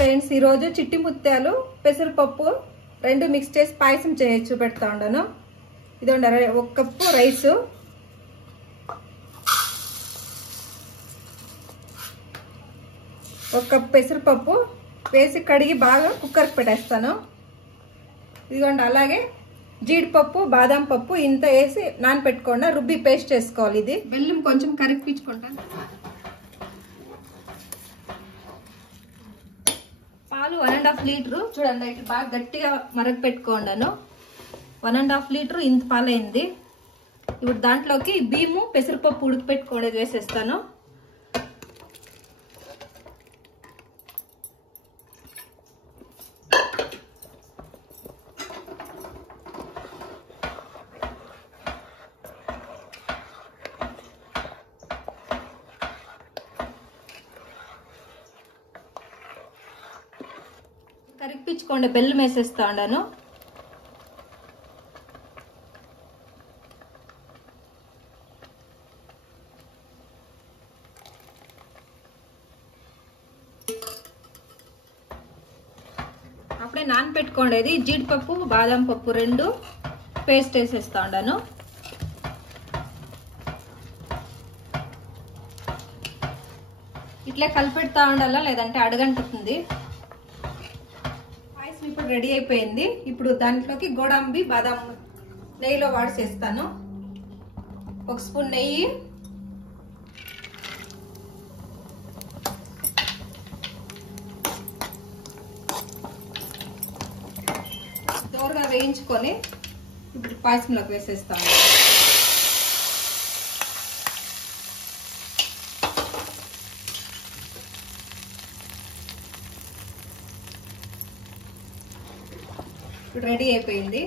Friends, ఈ రోజు చిట్టి ముత్యాలు పెసరపప్పు రెండు మిక్స్ చేసి పాయసం చూపెడతా ఉన్నాను. ఇదండి 1 కప్పు రైస్, 1 కప్పు పెసరపప్పు వేసి కడిగి బాగా కుక్కర్కి పెట్టేస్తాను. ఇదిగోండి అలాగే జీడిపప్పు బాదం పప్పు ఇంత వేసి నానపెట్టుకోండి, రుబ్బి పేస్ట్ చేసుకోవాలి. ఇది బెల్లం కొంచెం కరిగించుకుంటాను. పాలు 1.5 లీటరు చూడండి, ఇట్లా బాగా గట్టిగా మరగ పెట్టుకోండాను. 1.5 లీటరు ఇంత పాలైంది. ఇప్పుడు దాంట్లోకి బియ్యము పెసరపప్పు ఉడకపెట్టుకోండి వేసేస్తాను. కరిగించుకోండి, బెల్లం వేసేస్తా ఉండాను. అప్పుడే నానపెట్టుకోండి జీడిపప్పు బాదం పప్పు రెండు పేస్ట్ వేసేస్తా ఉండాను. ఇట్లా కలిపెడతా ఉండాలా, లేదంటే అడగంటుతుంది. ఇప్పుడు రెడీ అయిపోయింది. ఇప్పుడు దాంట్లోకి గోడంబి బాదం నెయ్యిలో వాడిసేస్తాను. 1 స్పూన్ నెయ్యి, దోరగా వేయించుకొని ఇప్పుడు పాయసంలోకి వేసేస్తాను. ఇప్పుడు రెడీ అయిపోయింది.